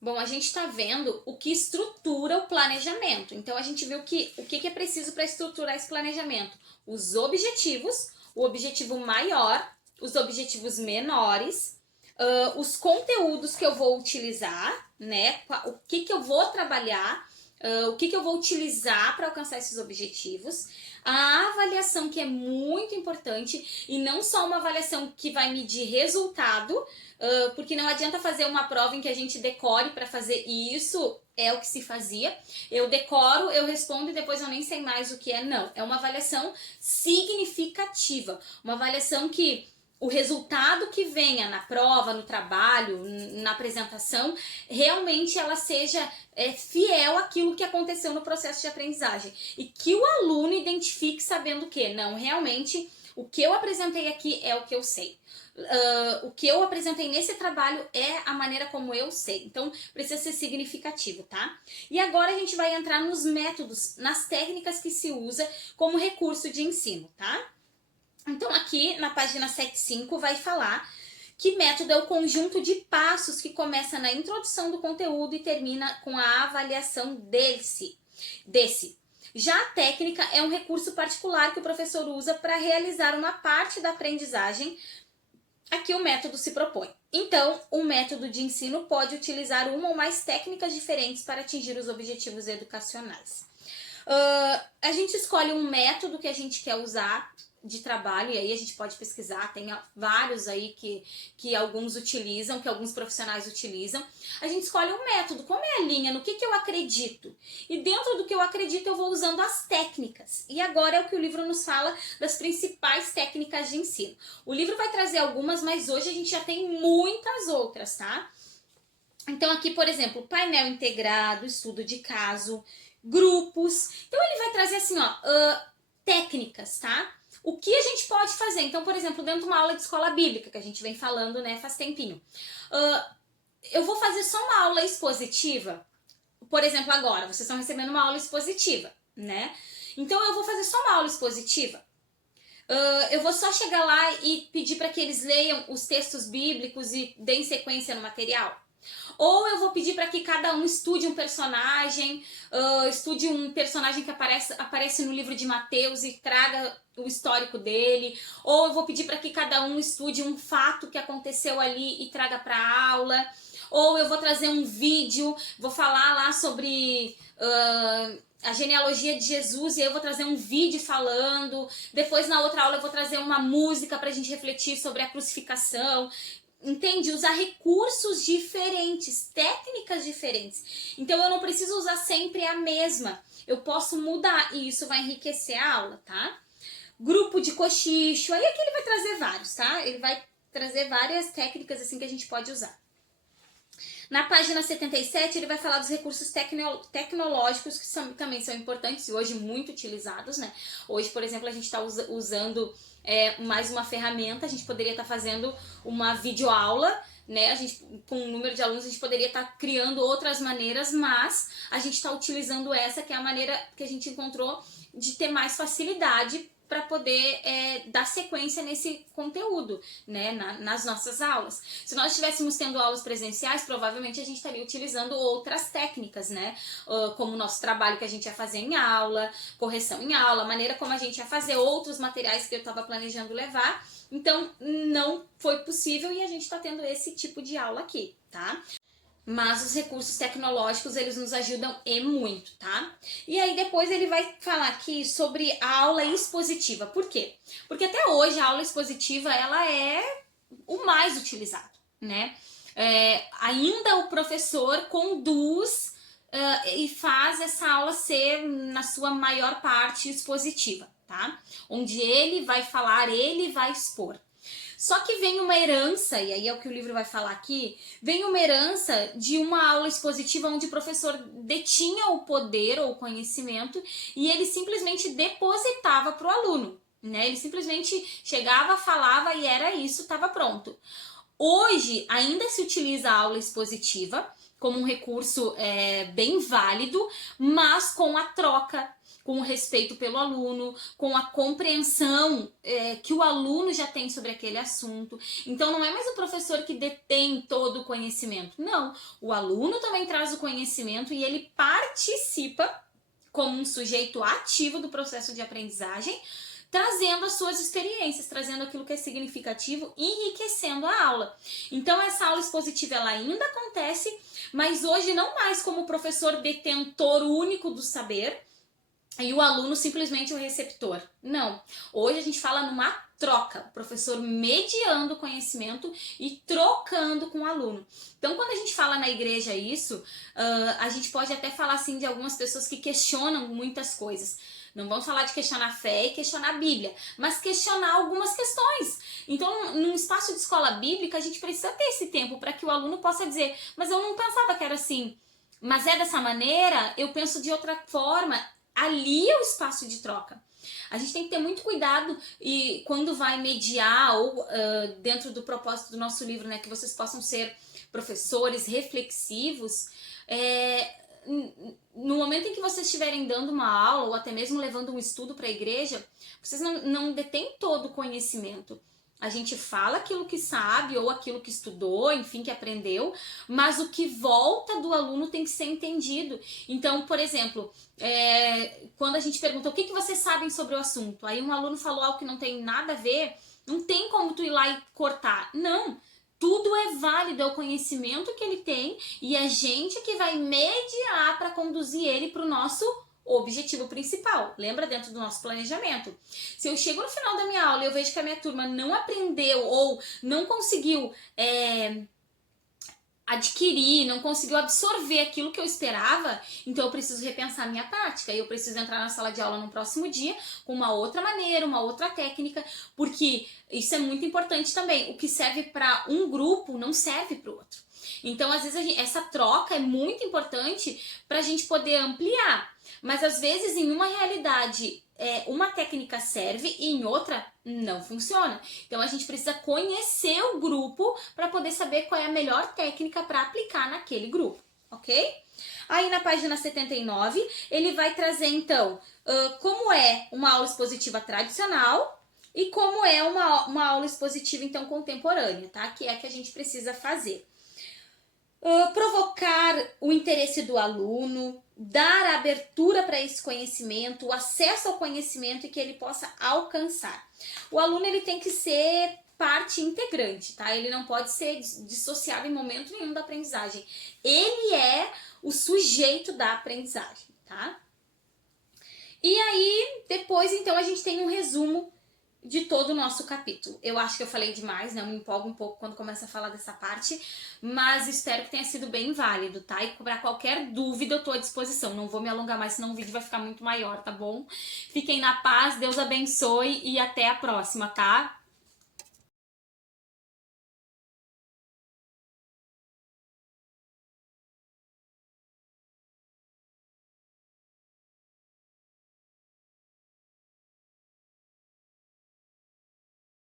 Bom, a gente está vendo o que estrutura o planejamento. Então, a gente viu que o que é preciso para estruturar esse planejamento? Os objetivos, o objetivo maior, os objetivos menores, os conteúdos que eu vou utilizar, né? O que eu vou trabalhar, o que eu vou utilizar para alcançar esses objetivos, a avaliação que é muito importante e não só uma avaliação que vai medir resultado, porque não adianta fazer uma prova em que a gente decore para fazer isso. É o que se fazia. Eu decoro, eu respondo e depois eu nem sei mais o que é. Não, é uma avaliação significativa, uma avaliação que o resultado que venha na prova, no trabalho, na apresentação, realmente ela seja fiel àquilo que aconteceu no processo de aprendizagem. E que o aluno identifique sabendo que, não, realmente, o que eu apresentei aqui é o que eu sei. O que eu apresentei nesse trabalho é a maneira como eu sei. Então, precisa ser significativo, tá? E agora a gente vai entrar nos métodos, nas técnicas que se usa como recurso de ensino, tá? Então, aqui na página 75 vai falar que método é o conjunto de passos que começa na introdução do conteúdo e termina com a avaliação desse. Já a técnica é um recurso particular que o professor usa para realizar uma parte da aprendizagem a que o método se propõe. Então, um método de ensino pode utilizar uma ou mais técnicas diferentes para atingir os objetivos educacionais. A gente escolhe um método que a gente quer usar de trabalho, e aí a gente pode pesquisar, tem vários aí que alguns utilizam, que alguns profissionais utilizam. A gente escolhe um método, como é a linha, no que eu acredito. E dentro do que eu acredito eu vou usando as técnicas. E agora é o que o livro nos fala das principais técnicas de ensino. O livro vai trazer algumas, mas hoje a gente já tem muitas outras, tá? Então aqui, por exemplo, painel integrado, estudo de caso, grupos. Então ele vai trazer assim, ó, técnicas, tá? O que a gente pode fazer? Então, por exemplo, dentro de uma aula de escola bíblica, que a gente vem falando, né, faz tempinho. Eu vou fazer só uma aula expositiva. Por exemplo, agora, vocês estão recebendo uma aula expositiva, né? Então, eu vou fazer só uma aula expositiva. Eu vou só chegar lá e pedir para que eles leiam os textos bíblicos e deem sequência no material. Ou eu vou pedir para que cada um estude um personagem, que aparece no livro de Mateus e traga o histórico dele. Ou eu vou pedir para que cada um estude um fato que aconteceu ali e traga para a aula. Ou eu vou trazer um vídeo, vou falar lá sobre a genealogia de Jesus e eu vou trazer um vídeo falando. Depois na outra aula eu vou trazer uma música para a gente refletir sobre a crucificação. Entende? Usar recursos diferentes, técnicas diferentes. Então eu não preciso usar sempre a mesma. Eu posso mudar e isso vai enriquecer a aula, tá? Grupo de cochicho. Aí aqui ele vai trazer vários, tá? Ele vai trazer várias técnicas assim que a gente pode usar. Na página 77, ele vai falar dos recursos tecnológicos que também são importantes e hoje muito utilizados, né? Hoje, por exemplo, a gente está usando mais uma ferramenta, a gente poderia estar fazendo uma videoaula, né? A gente, com um número de alunos, a gente poderia estar criando outras maneiras, mas a gente está utilizando essa, que é a maneira que a gente encontrou de ter mais facilidade para poder dar sequência nesse conteúdo, né, nas nossas aulas. Se nós estivéssemos tendo aulas presenciais, provavelmente a gente estaria utilizando outras técnicas, né, como o nosso trabalho que a gente ia fazer em aula, correção em aula, a maneira como a gente ia fazer outros materiais que eu estava planejando levar. Então, não foi possível e a gente está tendo esse tipo de aula aqui, tá? Mas os recursos tecnológicos, eles nos ajudam e muito, tá? E aí depois ele vai falar aqui sobre a aula expositiva. Por quê? Porque até hoje a aula expositiva, ela é o mais utilizado, né? Ainda o professor conduz e faz essa aula ser, na sua maior parte, expositiva, tá? Onde ele vai falar, ele vai expor. Só que vem uma herança, e aí é o que o livro vai falar aqui, vem uma herança de uma aula expositiva onde o professor detinha o poder ou o conhecimento e ele simplesmente depositava para o aluno, né? Ele simplesmente chegava, falava e era isso, estava pronto. Hoje ainda se utiliza a aula expositiva como um recurso bem válido, mas com a troca, com o respeito pelo aluno, com a compreensão que o aluno já tem sobre aquele assunto. Então não é mais o professor que detém todo o conhecimento, não. O aluno também traz o conhecimento e ele participa como um sujeito ativo do processo de aprendizagem, trazendo as suas experiências, trazendo aquilo que é significativo, enriquecendo a aula. Então essa aula expositiva ela ainda acontece, mas hoje não mais como professor detentor único do saber e o aluno simplesmente o receptor. Não. Hoje a gente fala numa troca, o professor mediando o conhecimento e trocando com o aluno. Então, quando a gente fala na igreja isso, a gente pode até falar assim de algumas pessoas que questionam muitas coisas. Não vamos falar de questionar a fé e questionar a Bíblia, mas questionar algumas questões. Então, num espaço de escola bíblica, a gente precisa ter esse tempo para que o aluno possa dizer, mas eu não pensava que era assim, mas é dessa maneira, eu penso de outra forma. Ali é o espaço de troca. A gente tem que ter muito cuidado e quando vai mediar ou dentro do propósito do nosso livro, né, que vocês possam ser professores reflexivos, no momento em que vocês estiverem dando uma aula ou até mesmo levando um estudo para a igreja, vocês não detêm todo o conhecimento. A gente fala aquilo que sabe ou aquilo que estudou, enfim, que aprendeu, mas o que volta do aluno tem que ser entendido. Então, por exemplo, quando a gente pergunta o que vocês sabem sobre o assunto, aí um aluno falou algo que não tem nada a ver, não tem como tu ir lá e cortar. Não, tudo é válido, é o conhecimento que ele tem e a gente que vai mediar para conduzir ele para o nosso objetivo principal. Lembra, dentro do nosso planejamento. Se eu chego no final da minha aula e eu vejo que a minha turma não aprendeu ou não conseguiu adquirir, não conseguiu absorver aquilo que eu esperava, então eu preciso repensar a minha prática e eu preciso entrar na sala de aula no próximo dia com uma outra maneira, uma outra técnica, porque isso é muito importante também. O que serve para um grupo não serve para o outro. Então, às vezes, essa troca é muito importante para a gente poder ampliar. Mas, às vezes, em uma realidade, uma técnica serve e em outra não funciona. Então, a gente precisa conhecer o grupo para poder saber qual é a melhor técnica para aplicar naquele grupo, ok? Aí, na página 79, ele vai trazer, então, como é uma aula expositiva tradicional e como é uma aula expositiva, então, contemporânea, tá? Que é a que a gente precisa fazer. Provocar o interesse do aluno, dar abertura para esse conhecimento, o acesso ao conhecimento e que ele possa alcançar. O aluno ele tem que ser parte integrante, tá? Ele não pode ser dissociado em momento nenhum da aprendizagem. Ele é o sujeito da aprendizagem, tá? E aí, depois, então, a gente tem um resumo de todo o nosso capítulo. Eu acho que eu falei demais, né? Eu me empolgo um pouco quando começo a falar dessa parte, mas espero que tenha sido bem válido, tá? E para qualquer dúvida eu tô à disposição. Não vou me alongar mais, senão o vídeo vai ficar muito maior, tá bom? Fiquem na paz, Deus abençoe e até a próxima, tá?